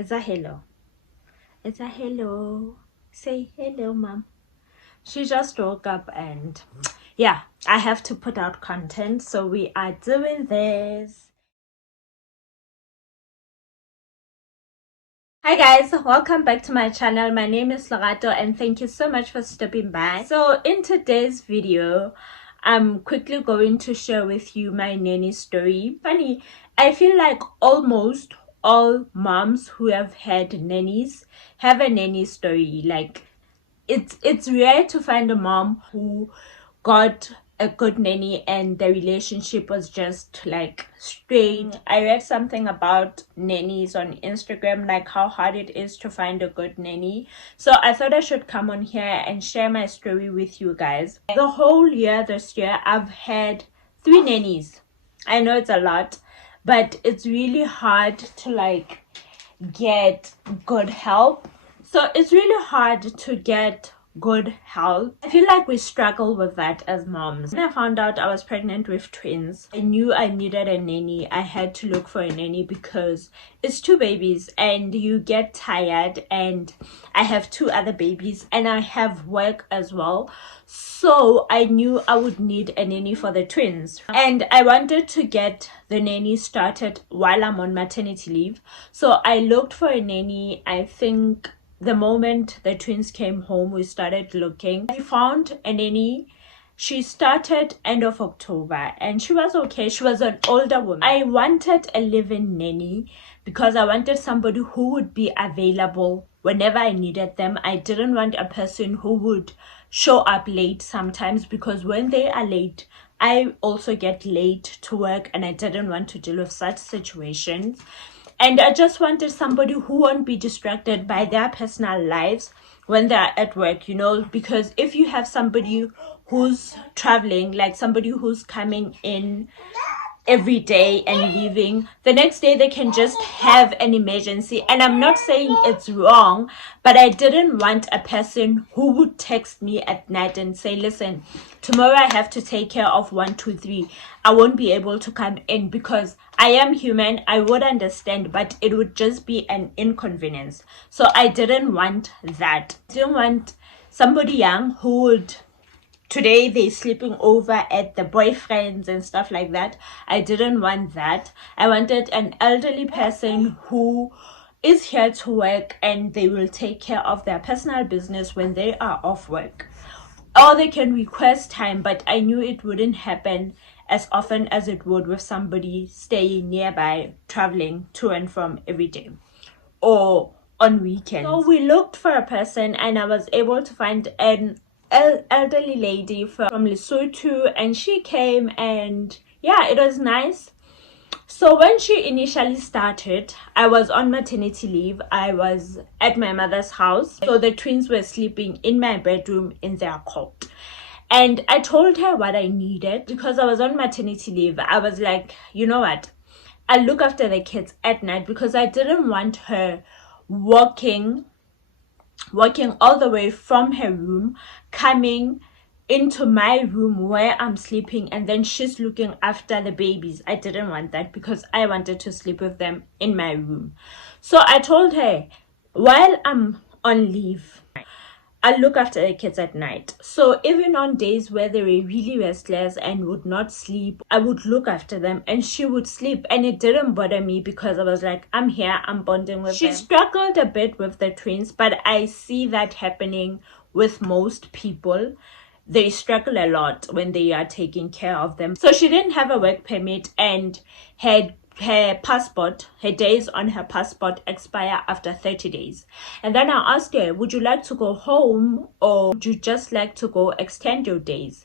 It's a hello. It's a hello. Say hello, mom. She just woke up and yeah, I have to put out content, so we are doing this. Hi guys, welcome back to my channel. My name is Lorato and thank you so much for stopping by. So in today's video, I'm quickly going to share with you my nanny story. Funny, I feel like almost all moms who have had nannies have a nanny story. Like it's rare to find a mom who got a good nanny and the relationship was just like straight. I read something about nannies on Instagram, like how hard it is to find a good nanny. So I thought I should come on here and share my story with you guys. The whole year this year I've had 3 nannies. I know it's a lot, but it's really hard to like get good help. So it's really hard to get good health. I feel like we struggle with that as moms. When I found out I was pregnant with twins, I knew I needed a nanny. I had to look for a nanny because it's 2 babies and you get tired, and I have 2 other babies and I have work as well. So I knew I would need a nanny for the twins, and I wanted to get the nanny started while I'm on maternity leave. So I looked for a nanny. I think the moment the twins came home, we started looking. We found a nanny. She started end of October and she was okay. She was an older woman. I wanted a live-in nanny because I wanted somebody who would be available whenever I needed them. I didn't want a person who would show up late sometimes, because when they are late, I also get late to work and I didn't want to deal with such situations. And I just wanted somebody who won't be distracted by their personal lives when they're at work, because if you have somebody who's traveling, like somebody who's coming in every day and leaving, the next day they can just have an emergency. And I'm not saying it's wrong, but I didn't want a person who would text me at night and say, listen, tomorrow I have to take care of 1 2 3. I won't be able to come in, because I am human. I would understand, but it would just be an inconvenience. So I didn't want that. I didn't want somebody young who would, today they're sleeping over at the boyfriends and stuff like that. I didn't want that. I wanted an elderly person who is here to work and they will take care of their personal business when they are off work. Or they can request time, but I knew it wouldn't happen as often as it would with somebody staying nearby, traveling to and from every day or on weekends. So we looked for a person and I was able to find an elderly lady from Lesotho, and she came and yeah, it was nice. So when she initially started, I was on maternity leave. I was at my mother's house, so the twins were sleeping in my bedroom in their cot. And I told her what I needed because I was on maternity leave. I was like, you know what, I'll look after the kids at night, because I didn't want her walking all the way from her room, coming into my room where I'm sleeping, and then she's looking after the babies. I didn't want that because I wanted to sleep with them in my room. So I told her, while I'm on leave, I look after the kids at night. So even on days where they were really restless and would not sleep, I would look after them and she would sleep. And it didn't bother me because I was like, I'm here, I'm bonding with them. She struggled a bit with the twins, but I see that happening with most people. They struggle a lot when they are taking care of them. So she didn't have a work permit, and her passport, her days on her passport expire after 30 days. And then I asked her, would you like to go home or would you just like to go extend your days?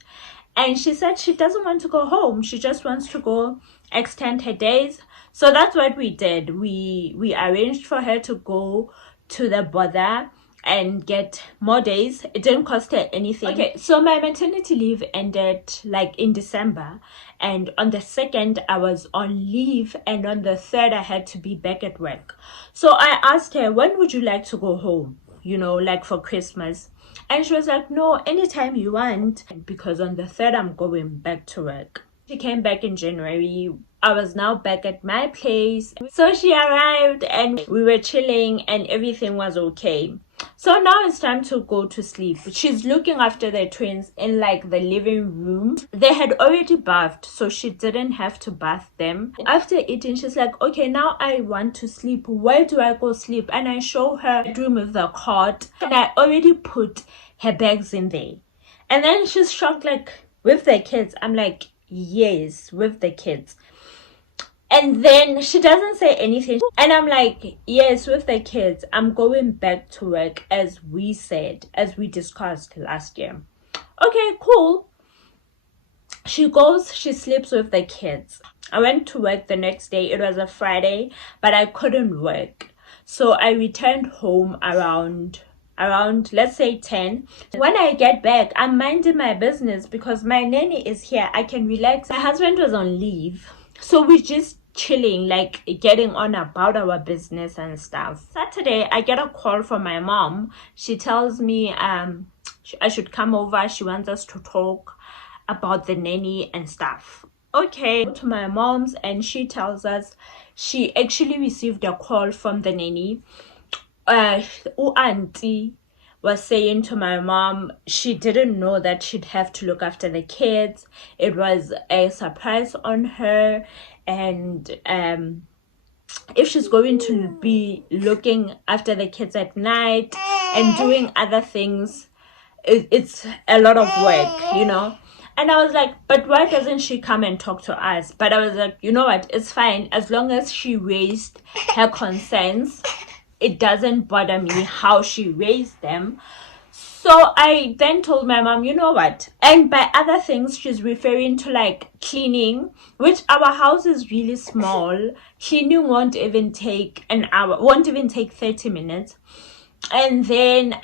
And she said she doesn't want to go home. She just wants to go extend her days. So that's what we did. We arranged for her to go to the border and get more days. It didn't cost her anything. Okay, so my maternity leave ended like in December, and on the 2nd I was on leave, and on the 3rd I had to be back at work. So I asked her, when would you like to go home, like for Christmas? And she was like, no, anytime you want, because on the 3rd I'm going back to work. She came back in January. I was now back at my place. So she arrived and we were chilling and everything was okay. So now it's time to go to sleep. She's looking after the twins in like the living room. They had already bathed, so she didn't have to bath them. After eating, she's like, okay, now I want to sleep. Where do I go sleep? And I show her the room with the cot, and I already put her bags in there. And then she's shocked, like, with the kids? I'm like, yes, with the kids. And then she doesn't say anything. And I'm like, yes, with the kids. I'm going back to work as we said, as we discussed last year. Okay, cool. She goes, she sleeps with the kids. I went to work the next day. It was a Friday, but I couldn't work. So I returned home around let's say 10. When I get back, I'm minding my business because my nanny is here. I can relax. My husband was on leave, so we're just chilling, like getting on about our business and stuff. Saturday, I get a call from my mom. She tells me I should come over. She wants us to talk about the nanny and stuff. Okay, to my mom's, and she tells us she actually received a call from the nanny. Auntie was saying to my mom she didn't know that she'd have to look after the kids. It was a surprise on her, and if she's going to be looking after the kids at night and doing other things, it's a lot of work, you know. And I was like, but why doesn't she come and talk to us? But I was like, you know what, it's fine as long as she raised her concerns. It doesn't bother me how she raised them. So I then told my mom, you know what? And by other things, she's referring to like cleaning, which our house is really small. Cleaning won't even take an hour, won't even take 30 minutes. And then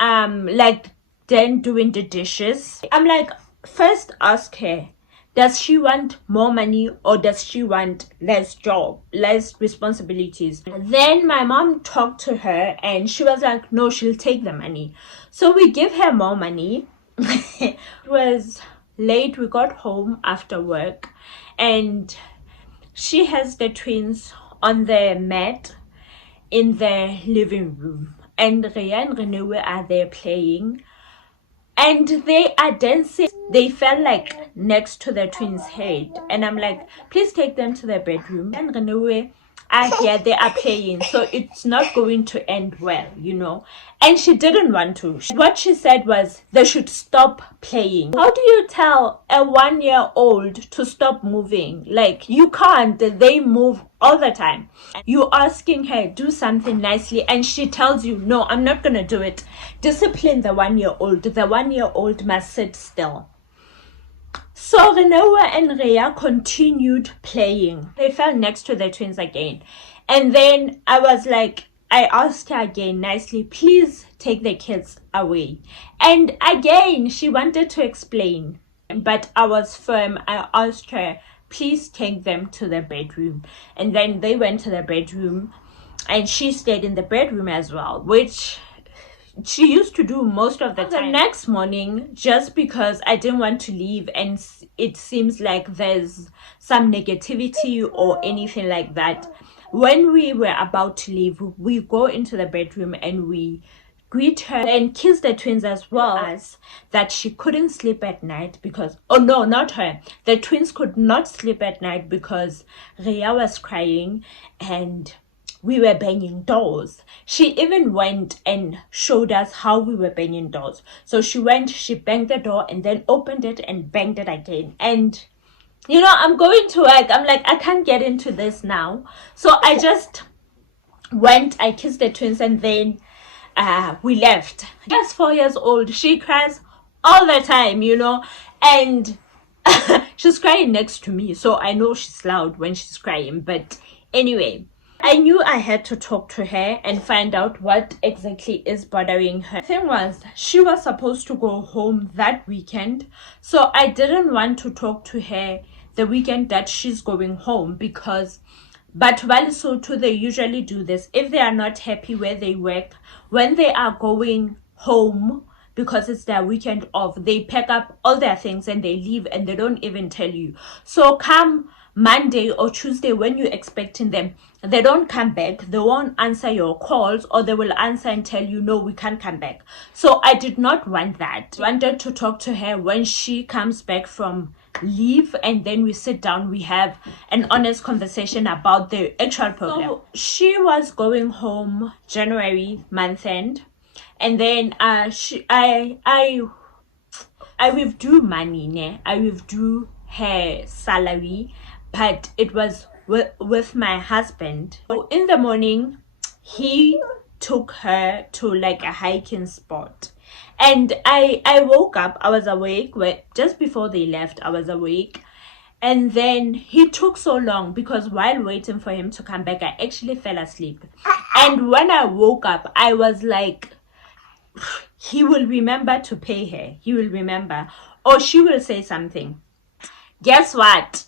then doing the dishes. I'm like, first ask her, does she want more money or does she want less responsibilities? Then my mom talked to her and she was like, no, she'll take the money. So we give her more money. It was late. We got home after work and she has the twins on the mat in the living room. And Rhea and Renewe are there playing. And they are dancing. They fell like next to the twins' head. And I'm like, please take them to their bedroom. And Renewe are here, they are playing. So it's not going to end well, you know. And she didn't want to. What she said was they should stop playing. How do you tell a 1-year-old to stop moving? Like, you can't. They move all the time. You asking her, do something nicely, and she tells you, no, I'm not going to do it. Discipline the 1-year-old. The 1-year-old must sit still. So Renewe and Rhea continued playing. They fell next to the twins again. And then I was like, I asked her again nicely, please take the kids away. And again, she wanted to explain, but I was firm. I asked her, please take them to the bedroom. And then they went to the bedroom and she stayed in the bedroom as well, which she used to do most of the time. The next morning, just because I didn't want to leave and it seems like there's some negativity or anything like that, when we were about to leave, we go into the bedroom and we greet her and kiss the twins as well as that she couldn't sleep at night because, oh no, not her. The twins could not sleep at night because Rhea was crying and we were banging doors. She even went and showed us how we were banging doors. So she banged the door and then opened it and banged it again. And you know, I'm going to work. I'm like, I can't get into this now. So I just went, I kissed the twins, and then we left. She's 4 years old. She cries all the time, you know, and she's crying next to me. So I know she's loud when she's crying. But anyway, I knew I had to talk to her and find out what exactly is bothering her. The thing was, she was supposed to go home that weekend. So I didn't want to talk to her the weekend that she's going home because, but Lesotho, they usually do this. If they are not happy where they work, when they are going home, because it's their weekend off, they pack up all their things and they leave and they don't even tell you. So come Monday or Tuesday when you're expecting them, they don't come back, they won't answer your calls, or they will answer and tell you, no, we can't come back. So I did not want that. I wanted to talk to her when she comes back from leave, and then we sit down, we have an honest conversation about the actual problem. So she was going home January month end, and then I withdrew money, ne? I withdrew her salary, but it was with my husband. So in the morning, he took her to like a hiking spot, and I woke up, I was awake, just before they left, I was awake. And then he took so long because while waiting for him to come back, I actually fell asleep. And when I woke up, I was like, he will remember to pay her. He will remember. Or she will say something. Guess what?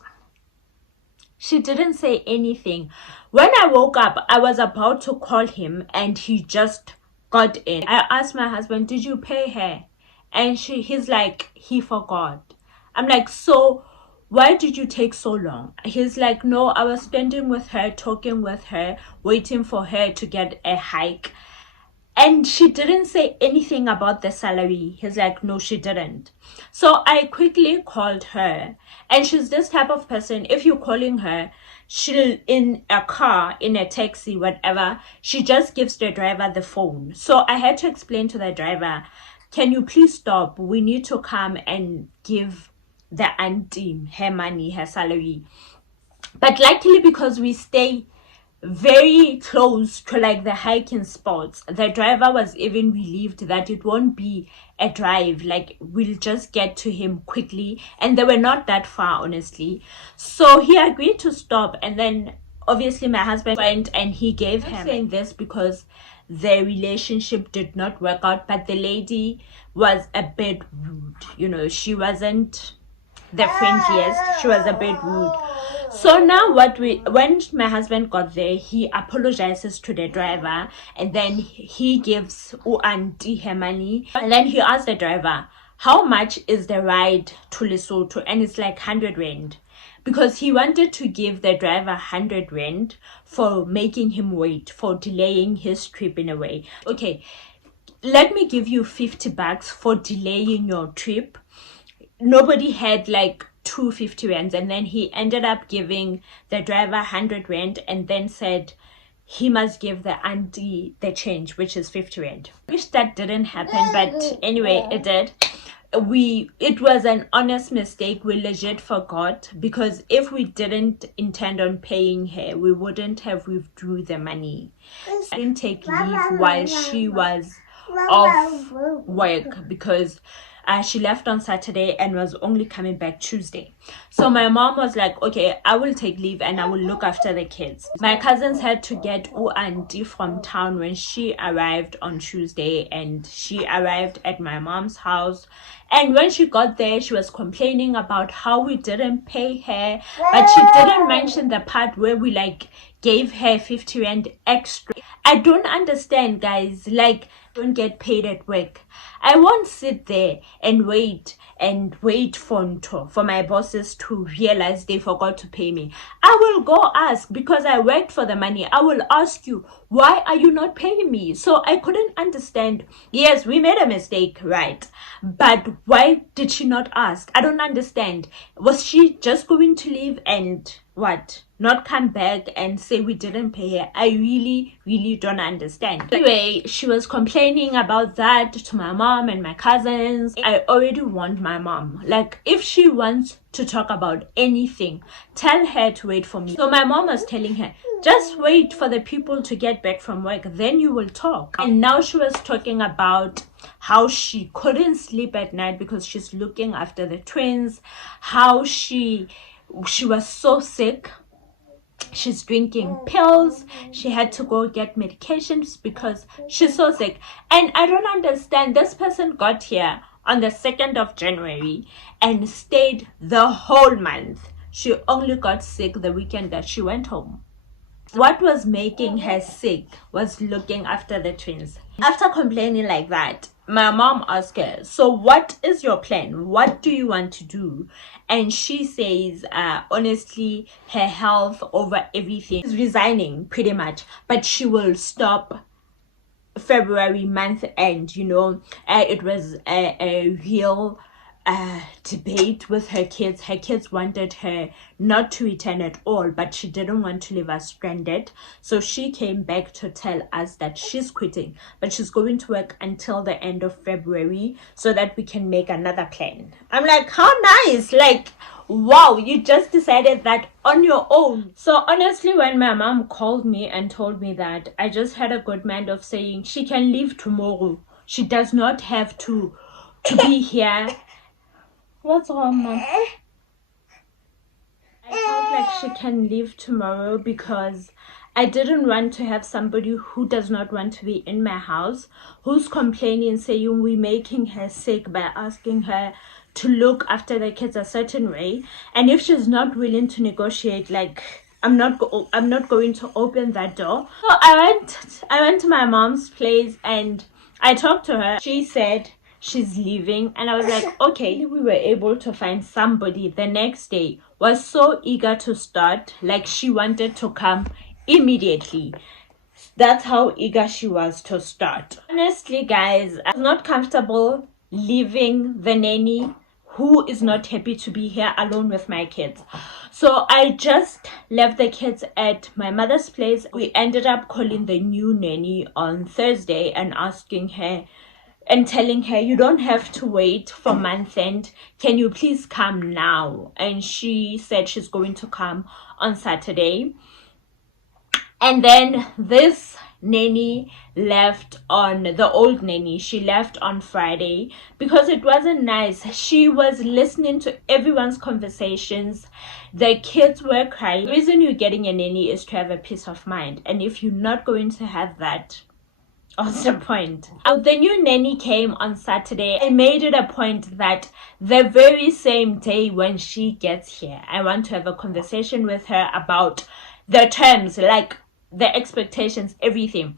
She didn't say anything. When I woke up, I was about to call him and he just got in. I asked my husband, did you pay her? And he's like, he forgot. I'm like, so why did you take so long? He's like, no, I was spending with her, talking with her, waiting for her to get a hike. And she didn't say anything about the salary. He's like, no, she didn't. So I quickly called her. And she's this type of person, if you're calling her, she'll, in a car, in a taxi, whatever, she just gives the driver the phone. So I had to explain to the driver, can you please stop? We need to come and give the auntie her money, her salary. But luckily, because we stay very close to like the hiking spots, the driver was even relieved that it won't be a drive, like we'll just get to him quickly, and they were not that far, honestly. So he agreed to stop, and then obviously my husband went and he gave him. I'm saying this because the relationship did not work out, but the lady was a bit rude, you know, she wasn't the friendliest, she was a bit rude. So now when my husband got there, he apologizes to the driver, and then he gives auntie her money, and then he asks the driver, how much is the ride to Lesotho? And it's like 100 rand, because he wanted to give the driver 100 rand for making him wait, for delaying his trip in a way. Okay, let me give you 50 bucks for delaying your trip. Nobody had like 250 rands, and then he ended up giving the driver 100 rand, and then said he must give the auntie the change, which is 50 rand. I wish that didn't happen, but anyway, it did. It was an honest mistake. We legit forgot, because if we didn't intend on paying her, we wouldn't have withdrew the money. I didn't take leave while she was off work, because she left on Saturday and was only coming back Tuesday. So my mom was like, okay, I will take leave and I will look after the kids. My cousins had to get auntie from town when she arrived on Tuesday, and she arrived at my mom's house. And when she got there, she was complaining about how we didn't pay her, but she didn't mention the part where we like gave her 50 rand extra. I don't understand, guys. Like, don't get paid at work. I won't sit there and wait for my bosses to realize they forgot to pay me. I will go ask, because I worked for the money. I will ask you, why are you not paying me? So I couldn't understand. Yes, we made a mistake, right? But why did she not ask? I don't understand. Was she just going to leave and what? Not come back and say we didn't pay her? I really don't understand. Anyway, she was complaining about that to my mom and my cousins. I already warned my mom, like, if she wants to talk about anything, tell her to wait for me. So my mom was telling her, just wait for the people to get back from work, then you will talk. And now she was talking about how she couldn't sleep at night because she's looking after the twins, how she was so sick. She's drinking pills. She had to go get medications because she's so sick. And I don't understand. This person got here on the 2nd of January and stayed the whole month. She only got sick the weekend that she went home. What was making her sick was looking after the twins. After complaining like that, my mom asked her, so what is your plan? What do you want to do? And she says, honestly, her health over everything. She's resigning pretty much, but she will stop February month end. It was a real debate with her kids. Her kids wanted her not to return at all, but she didn't want to leave us stranded. So she came back to tell us that she's quitting, but she's going to work until the end of February so that we can make another plan. I'm like, how nice! Like, wow, you just decided that on your own. So honestly, when my mom called me and told me that, I just had a good mind of saying she can leave tomorrow. She does not have to be here. What's wrong, mom? I felt like she can leave tomorrow because I didn't want to have somebody who does not want to be in my house, who's complaining, saying we're making her sick by asking her to look after the kids a certain way. And if she's not willing to negotiate, like, I'm not going to open that door. So I went to my mom's place and I talked to her. She said she's leaving, and I was like, okay. We were able to find somebody the next day, was so eager to start, like she wanted to come immediately. That's how eager she was to start. Honestly, guys, I was not comfortable leaving the nanny who is not happy to be here alone with my kids. So I just left the kids at my mother's place. We ended up calling the new nanny on Thursday and asking her and telling her, you don't have to wait for month end, can you please come now? And she said she's going to come on Saturday. And then this nanny left on, the old nanny, she left on Friday because it wasn't nice. She was listening to everyone's conversations. The kids were crying. The reason you're getting a nanny is to have a peace of mind, and if you're not going to have that, what's the point? The new nanny came on Saturday. I made it a point that the very same day when she gets here, I want to have a conversation with her about the terms, like the expectations, everything.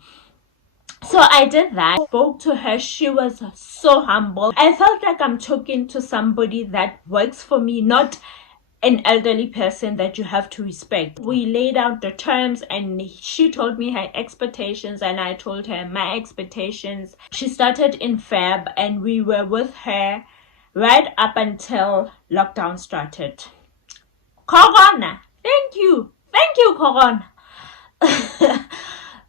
So I did that. I spoke to her. She was so humble. I felt like I'm talking to somebody that works for me, not an elderly person that you have to respect. We laid out the terms and she told me her expectations and I told her my expectations. She started in Feb and we were with her right up until lockdown started. Corona! Thank you, Corona.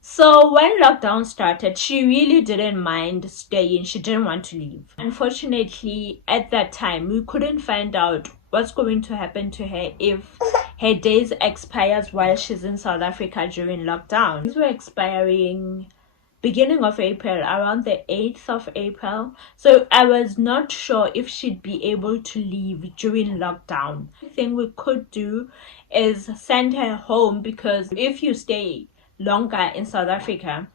So when lockdown started, she really didn't mind staying. She didn't want to leave. Unfortunately, at that time, we couldn't find out what's going to happen to her if her days expires while she's in South Africa during lockdown. These were expiring beginning of April, around the 8th of April. So I was not sure if she'd be able to leave during lockdown. The thing we could do is send her home, because if you stay longer in South Africa,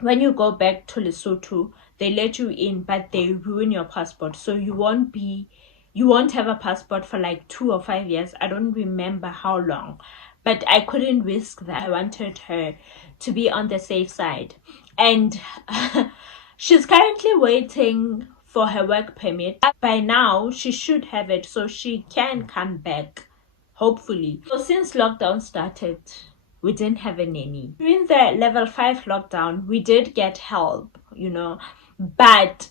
when you go back to Lesotho, they let you in, but they ruin your passport. So you won't have a passport for like 2 or 5 years. I don't remember how long, but I couldn't risk that. I wanted her to be on the safe side. And she's currently waiting for her work permit. By now, she should have it, so she can come back, hopefully. So since lockdown started, we didn't have a nanny. During the level 5 lockdown, we did get help, but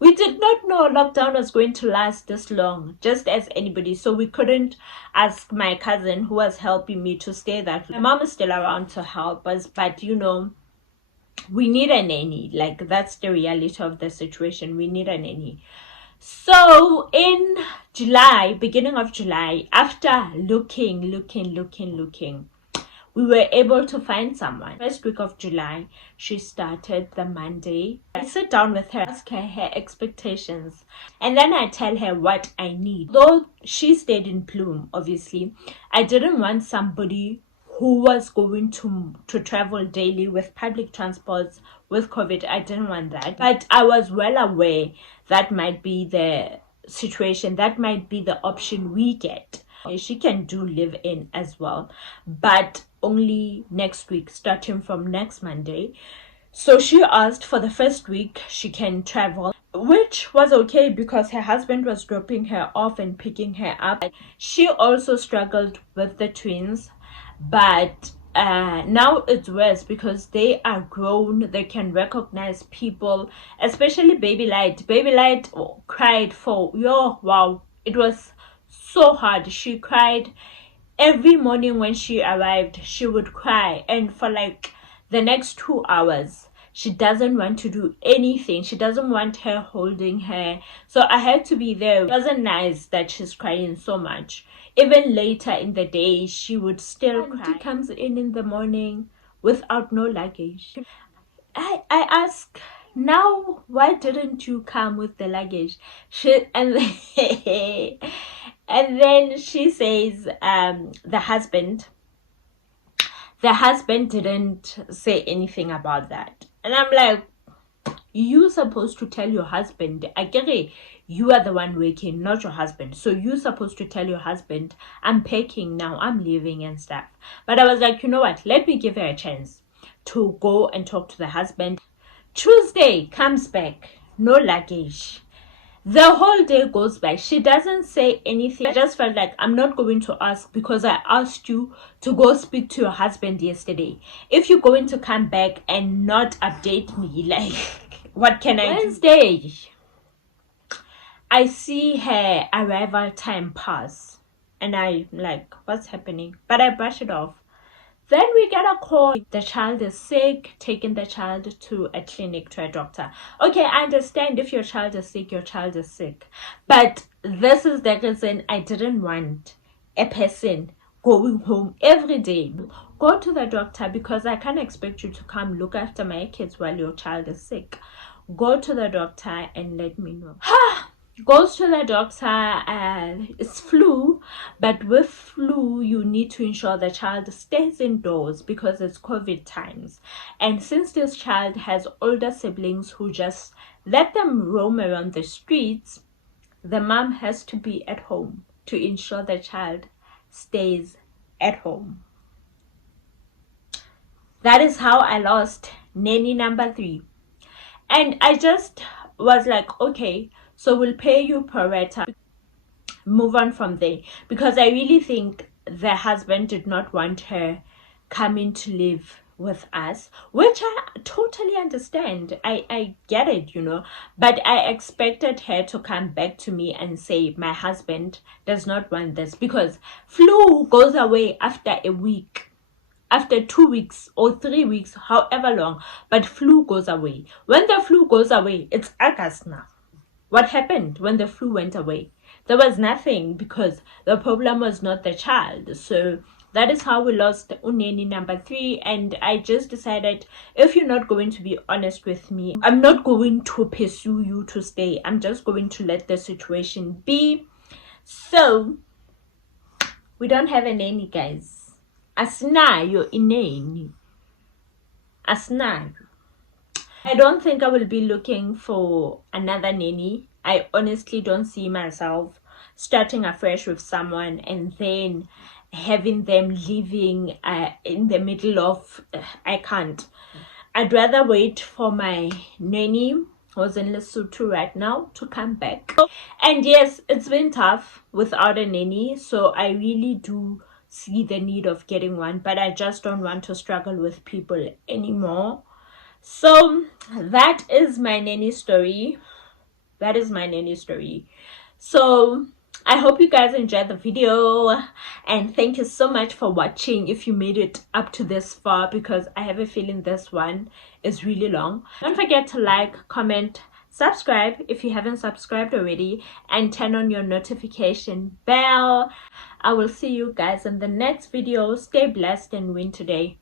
we did not know lockdown was going to last this long, just as anybody. So we couldn't ask my cousin who was helping me to stay that long. My mom is still around to help us, but we need a nanny. Like, that's the reality of the situation. We need a nanny. So in July, beginning of July, after looking, we were able to find someone. First week of July, she started the Monday. I sit down with her, ask her expectations, and then I tell her what I need. Though she stayed in Bloem, obviously, I didn't want somebody who was going to travel daily with public transports with COVID. I didn't want that. But I was well aware that might be the situation, that might be the option we get. She can do live in as well, but only next week, starting from next Monday. So she asked for the first week she can travel, which was okay because her husband was dropping her off and picking her up. She also struggled with the twins, but now it's worse because they are grown. They can recognize people, especially Baby Light. Baby Light cried for, yo, wow, it was so hard. She cried every morning when she arrived. She would cry, and for like the next 2 hours she doesn't want to do anything. She doesn't want her holding her, so I had to be there. It wasn't nice that she's crying so much. Even later in the day she would still cry. She comes in the morning without no luggage. I ask, now why didn't you come with the luggage? She and and then she says the husband didn't say anything about that. And I'm like, you supposed to tell your husband. I get it, you are the one working, not your husband, so you supposed to tell your husband, I'm packing now, I'm leaving and stuff. But I was like, you know what, let me give her a chance to go and talk to the husband. Tuesday comes back, no luggage. The whole day goes by. She doesn't say anything. I just felt like I'm not going to ask because I asked you to go speak to your husband yesterday. If you're going to come back and not update me, like, what can I do? Wednesday, I see her arrival time pass. And I'm like, what's happening? But I brush it off. Then we get a call. The child is sick, taking the child to a clinic, to a doctor. Okay, I understand if your child is sick, your child is sick. But this is the reason I didn't want a person going home every day. Go to the doctor because I can't expect you to come look after my kids while your child is sick. Go to the doctor and let me know. Goes to the doctor, it's flu, but with flu you need to ensure the child stays indoors because it's COVID times. And since this child has older siblings who just let them roam around the streets, the mom has to be at home to ensure the child stays at home. That is how I lost nanny number 3. And I just was like, okay, so we'll pay you per rata, move on from there. Because I really think the husband did not want her coming to live with us, which I totally understand. I get it, you know, but I expected her to come back to me and say my husband does not want this, because flu goes away after a week, after 2 weeks or 3 weeks, however long, but flu goes away. When the flu goes away, it's August now. What happened when the flu went away? There was nothing, because the problem was not the child. So that is how we lost Uneni number 3. And I just decided, if you're not going to be honest with me, I'm not going to pursue you to stay. I'm just going to let the situation be. So we don't have a nanny, guys. Asinayo ineni. Asinayo. I don't think I will be looking for another nanny. I honestly don't see myself starting afresh with someone and then having them living in the middle of... I can't. I'd rather wait for my nanny, who's in Lesotho right now, to come back. And yes, it's been tough without a nanny, so I really do see the need of getting one, but I just don't want to struggle with people anymore. So that is my nanny story. That is my nanny story. So I hope you guys enjoyed the video, and thank you so much for watching if you made it up to this far, because I have a feeling this one is really long. Don't forget to like, comment, subscribe if you haven't subscribed already, and turn on your notification bell. I will see you guys in the next video. Stay blessed and win today.